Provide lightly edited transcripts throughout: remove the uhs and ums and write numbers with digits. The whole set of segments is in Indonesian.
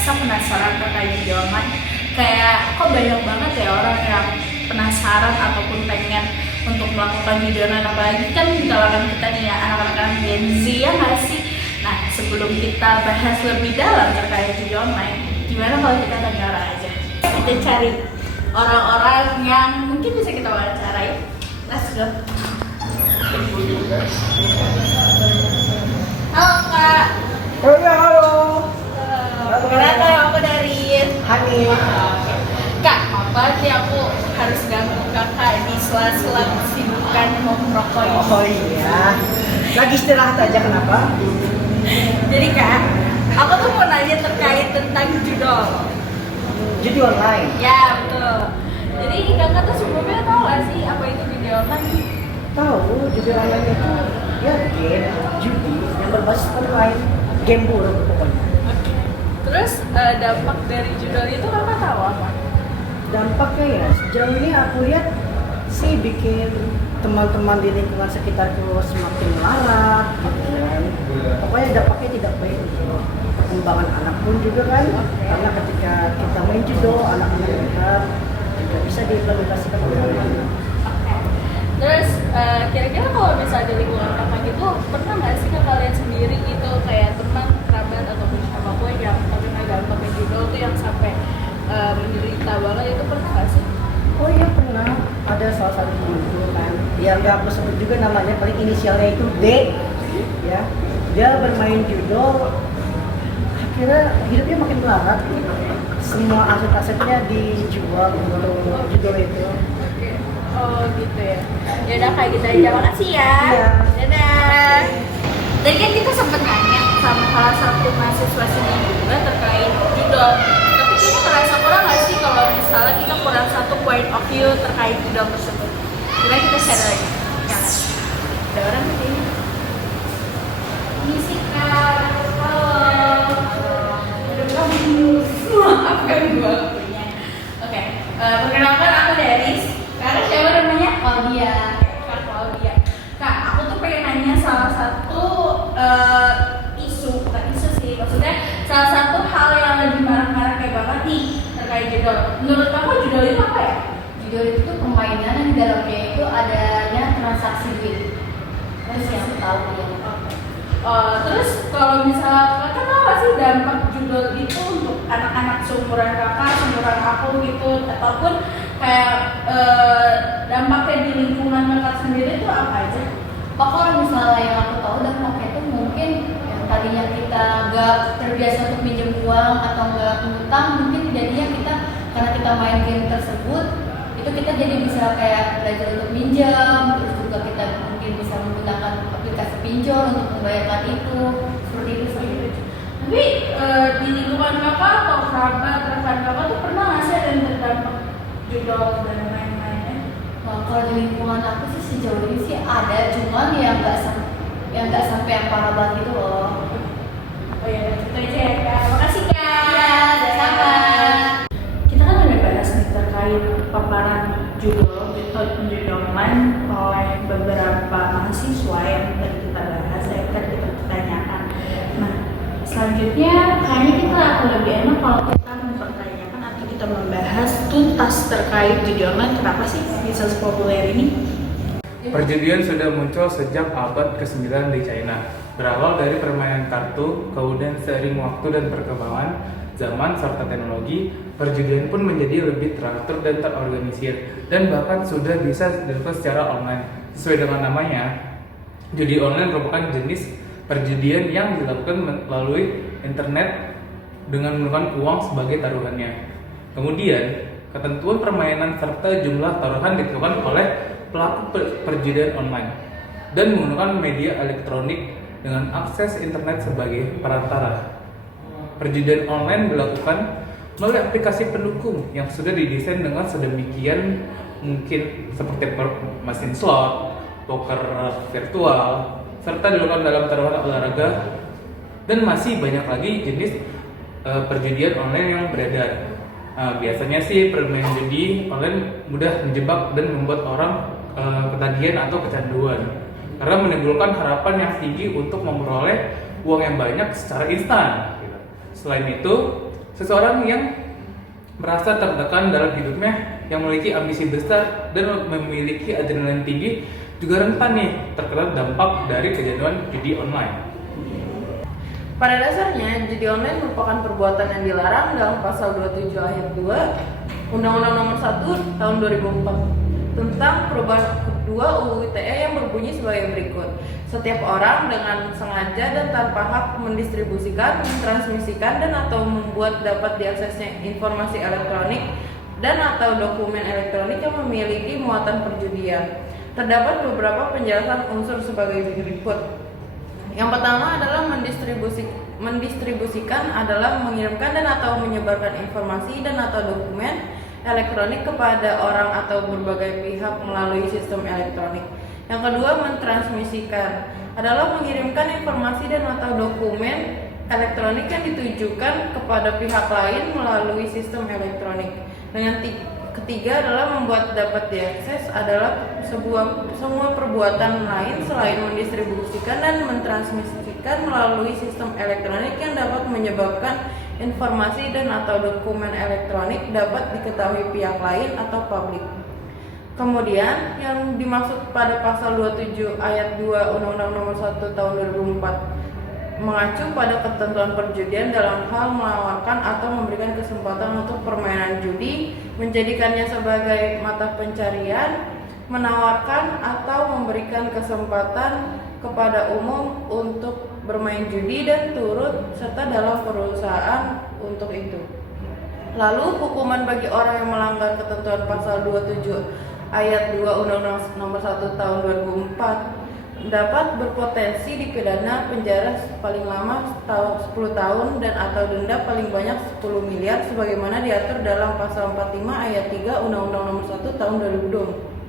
ngerasa penasaran terkait judi online. Kayak kok banyak banget ya orang yang penasaran ataupun pengen untuk melakukan judi online, apalagi kan di kalangan kita nih ya, anak-anak Gen Z ya nggak sih? Nah, sebelum kita bahas lebih dalam terkait judi online, gimana kalau kita tanya orang aja? Kita cari orang-orang yang mungkin bisa kita wawancarai. Let's go. Halo Kak. Oh ya, halo. Kenapa aku dari Hani. Kak, apa sih aku harus ganggu kakak di sela-sela kesibukan mau merokok ini? Oh iya. Lagi istirahat aja, kenapa? Jadi Kak, aku tuh mau nanya terkait tentang judol. Judi online. Ya betul. Jadi kakak tuh sebelumnya tahu gak sih apa itu judi online? Tahu, judi online itu ya game judi yang berbasis online, game buruk pokoknya. Terus dampak dari judol itu kakak tahu apa? Dampaknya ya sejauh ini aku lihat sih bikin teman-teman di lingkungan sekitar itu semakin melarat gitu kan. Pokoknya dampaknya tidak baik untuk perkembangan anak pun juga kan, karena ketika kita main judo, anak-anak kita tidak bisa diimplementasikan oleh anak-anak. Terus kira-kira kalau misalnya di lingkungan kakak gitu, pernah nggak sih kakak lihat sendiri gitu kayak teman, kerabat ataupun siapapun yang terkena dampaknya judol tuh yang sampai menderita banget, itu pernah nggak sih? Oh iya pernah, ada salah satu temanku kan, yang gak aku sebut juga namanya, paling inisialnya itu D, ya. Dia bermain judo, akhirnya hidupnya makin melarat. Semua aset-asetnya dijual untuk judo itu. Oh gitu ya. Ya udah kayak gitu aja. Makasih ya. Iya. Dadah. Tadi kan kita sempat nanya sama salah satu mahasiswa sini juga terkait judol. Tapi kita ngerasa kurang nggak sih kalau misalnya kita kurang satu point of view terkait judol tersebut? Coba kita share lagi. Jangan. Ada orang di sini. Ini sih Kak. Halo. Udah kamu. Maafkan gua punya. Oke. Perkenalkan aku Deris. Kakak siapa namanya? Claudia. Kak Claudia. Kak, aku tuh pengen nanya salah satu isu, bukan isu sih, maksudnya salah satu hal yang lagi marak-maraknya banget nih terkait judol. Menurut kamu judol itu apa ya? Judul itu tuh permainan yang di dalamnya itu adanya transaksi duit. Terus yang tahu ya. Terus kalau misalnya kakak tahu gak sih dampak judol itu untuk anak-anak seumuran kakak, seumuran aku gitu, ataupun kayak dampaknya di lingkungan kakak sendiri itu apa aja? Kalau misalnya yang aku tahu dampaknya itu mungkin yang tadinya kita nggak terbiasa untuk pinjam uang atau nggak ngutang, mungkin jadinya kita karena kita main game tersebut itu kita jadi bisa kayak belajar untuk pinjam, terus juga kita mungkin bisa menggunakan aplikasi pinjol untuk membayarkan itu seperti itu sih. Tapi di lingkungan kakak atau kerabat rekan kakak tuh pernah nggak sih ada yang terdampak judol dan lain-lainnya? Nah, kalau di lingkungan aku sih sejauh ini sih ada, cuman yang nggak sampai yang parah banget gitu loh. Oh iya, itu aja ya Kak. Makasih Kak. Iya, sama. Kita kan udah bahas nih terkait paparan judol atau judi online oleh beberapa mahasiswa yang tadi kita bahas, yang tadi kita tanyakan. Nah, selanjutnya kayaknya kita akan lebih enak kalau kita mempertanyakan atau kita membahas tuntas terkait judi online. Kenapa sih bisa sepopuler ini? Perjudian sudah muncul sejak abad ke-9 di China. Berawal dari permainan kartu, kemudian seiring waktu dan perkembangan zaman serta teknologi, perjudian pun menjadi lebih teratur dan terorganisir, dan bahkan sudah bisa dilakukan secara online. Sesuai dengan namanya, judi online merupakan jenis perjudian yang dilakukan melalui internet dengan menggunakan uang sebagai taruhannya. Kemudian, ketentuan permainan serta jumlah taruhan ditentukan oleh pelaku perjudian online dan menggunakan media elektronik dengan akses internet sebagai perantara. Perjudian online dilakukan melalui aplikasi pendukung yang sudah didesain dengan sedemikian mungkin seperti mesin slot, poker virtual, serta dilakukan dalam taruhan olahraga, dan masih banyak lagi jenis perjudian online yang beredar. Biasanya sih permainan judi online mudah menjebak dan membuat orang ketagihan atau kecanduan karena menimbulkan harapan yang tinggi untuk memperoleh uang yang banyak secara instan. Selain itu, Seseorang yang merasa tertekan dalam hidupnya, yang memiliki ambisi besar dan memiliki adrenalin tinggi juga rentan nih terkena dampak dari kecanduan judi online. Pada dasarnya, judi online merupakan perbuatan yang dilarang dalam pasal 27 ayat 2 Undang-Undang Nomor 1 Tahun 2004 tentang perubahan kedua UU ITE yang berbunyi sebagai berikut. Setiap orang dengan sengaja dan tanpa hak mendistribusikan, mentransmisikan dan atau membuat dapat diaksesnya informasi elektronik dan atau dokumen elektronik yang memiliki muatan perjudian. Terdapat beberapa penjelasan unsur sebagai berikut. Yang pertama adalah mendistribusikan adalah mengirimkan dan atau menyebarkan informasi dan atau dokumen elektronik kepada orang atau berbagai pihak melalui sistem elektronik. Yang kedua, mentransmisikan adalah mengirimkan informasi dan atau dokumen elektronik yang ditujukan kepada pihak lain melalui sistem elektronik. Dengan ketiga adalah membuat dapat diakses adalah semua perbuatan lain selain mendistribusikan dan mentransmisikan melalui sistem elektronik yang dapat menyebabkan informasi dan atau dokumen elektronik dapat diketahui pihak lain atau publik. Kemudian yang dimaksud pada pasal 27 ayat 2 Undang-Undang Nomor 1 Tahun 2004 mengacu pada ketentuan perjudian dalam hal menawarkan atau memberikan kesempatan untuk permainan judi, menjadikannya sebagai mata pencarian, menawarkan atau memberikan kesempatan kepada umum untuk bermain judi dan turut serta dalam perusahaan untuk itu. Lalu hukuman bagi orang yang melanggar ketentuan pasal 27 ayat 2 Undang-Undang Nomor 1 Tahun 2004 dapat berpotensi dipidana penjara paling lama 10 tahun dan atau denda paling banyak 10 miliar sebagaimana diatur dalam pasal 45 ayat 3 Undang-Undang Nomor 1 Tahun 2020.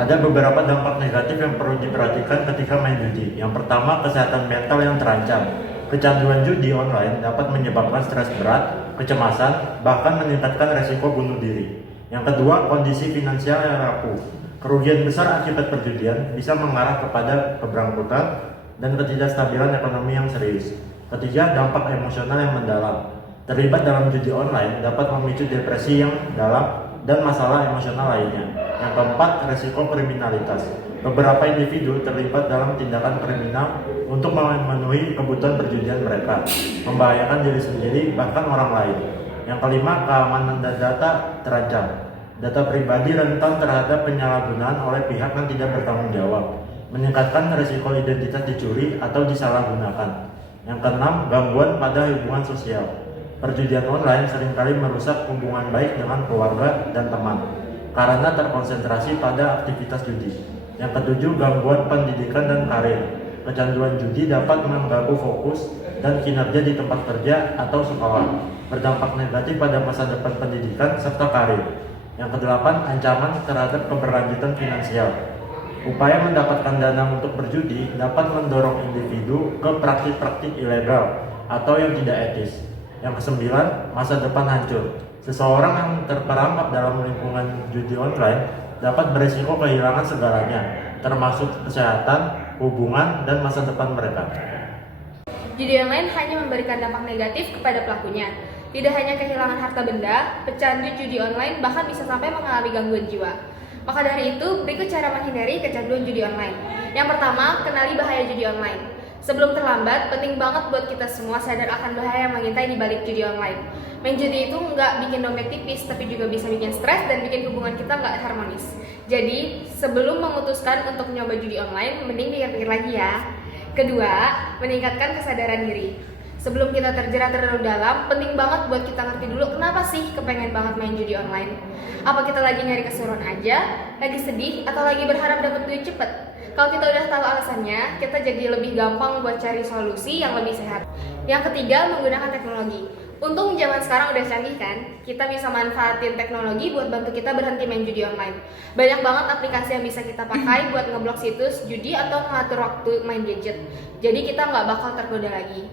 Ada beberapa dampak negatif yang perlu diperhatikan ketika main judi. Yang pertama, kesehatan mental yang terancam. Kecanduan judi online dapat menyebabkan stres berat, kecemasan, bahkan meningkatkan resiko bunuh diri. Yang kedua, kondisi finansial yang rapuh. Kerugian besar akibat perjudian bisa mengarah kepada keberangkutan dan ketidakstabilan ekonomi yang serius. Ketiga, dampak emosional yang mendalam. Terlibat dalam judi online dapat memicu depresi yang dalam dan masalah emosional lainnya. Yang keempat, resiko kriminalitas. Beberapa individu terlibat dalam tindakan kriminal untuk memenuhi kebutuhan perjudian mereka, membahayakan diri sendiri bahkan orang lain. Yang kelima, keamanan data terancam. Data pribadi rentan terhadap penyalahgunaan oleh pihak yang tidak bertanggung jawab, meningkatkan risiko identitas dicuri atau disalahgunakan. Yang keenam, gangguan pada hubungan sosial. Perjudian online seringkali merusak hubungan baik dengan keluarga dan teman karena terkonsentrasi pada aktivitas judi. Yang ketujuh, gangguan pendidikan dan karir. Kecanduan judi dapat mengganggu fokus dan kinerja di tempat kerja atau sekolah, berdampak negatif pada masa depan pendidikan serta karir. Yang kedelapan, ancaman terhadap keberlanjutan finansial. Upaya mendapatkan dana untuk berjudi dapat mendorong individu ke praktik-praktik ilegal atau yang tidak etis. Yang kesembilan, masa depan hancur. Seseorang yang terperangkap dalam lingkungan judi online dapat berisiko kehilangan segalanya, termasuk kesehatan, hubungan, dan masa depan mereka. Judi online hanya memberikan dampak negatif kepada pelakunya. Tidak hanya kehilangan harta benda, pecandu judi online bahkan bisa sampai mengalami gangguan jiwa. Maka dari itu, berikut cara menghindari kecanduan judi online. Yang pertama, kenali bahaya judi online. Sebelum terlambat, penting banget buat kita semua sadar akan bahaya yang mengintai di balik judi online. Main judi itu nggak bikin dompet tipis, tapi juga bisa bikin stres dan bikin hubungan kita nggak harmonis. Jadi, sebelum memutuskan untuk nyoba judi online, mending pikir-pikir lagi ya. Kedua, meningkatkan kesadaran diri. Sebelum kita terjerat terlalu dalam, penting banget buat kita ngerti dulu kenapa sih kepengen banget main judi online. Apa kita lagi nyari keseruan aja, lagi sedih, atau lagi berharap dapat duit cepet? Kalau kita udah tahu alasannya, kita jadi lebih gampang buat cari solusi yang lebih sehat. Yang ketiga, menggunakan teknologi. Untung zaman sekarang udah canggih kan, kita bisa manfaatin teknologi buat bantu kita berhenti main judi online. Banyak banget aplikasi yang bisa kita pakai buat ngeblok situs judi atau mengatur waktu main gadget. Jadi kita nggak bakal tergoda lagi.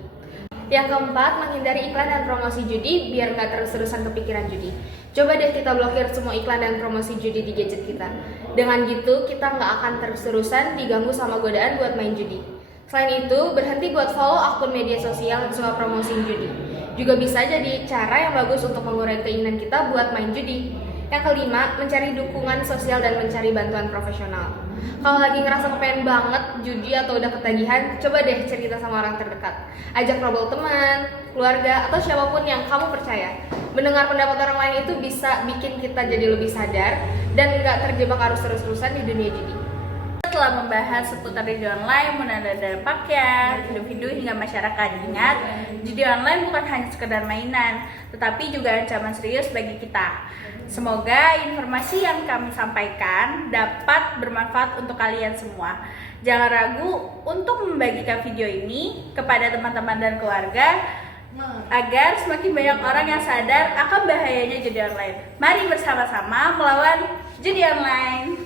Yang keempat, menghindari iklan dan promosi judi biar nggak terus-terusan kepikiran judi. Coba deh kita blokir semua iklan dan promosi judi di gadget kita. Dengan gitu, kita nggak akan terus-terusan diganggu sama godaan buat main judi. Selain itu, berhenti buat follow akun media sosial yang suka promosi judi. juga bisa jadi cara yang bagus untuk mengurangi keinginan kita buat main judi. Yang kelima, mencari dukungan sosial dan mencari bantuan profesional. Kalau lagi ngerasa kepengen banget judi atau udah ketagihan, coba deh cerita sama orang terdekat. Ajak ngobrol teman, keluarga, atau siapapun yang kamu percaya. Mendengar pendapat orang lain itu bisa bikin kita jadi lebih sadar dan nggak terjebak arus terus-terusan di dunia judi. Setelah membahas seputar judi online, mulai dari dampaknya, individu hingga masyarakat, ingat, judi online bukan hanya sekedar mainan, tetapi juga ancaman serius bagi kita. Semoga informasi yang kami sampaikan dapat bermanfaat untuk kalian semua. Jangan ragu untuk membagikan video ini kepada teman-teman dan keluarga agar semakin banyak orang yang sadar akan bahayanya judi online. Mari bersama-sama melawan judi online.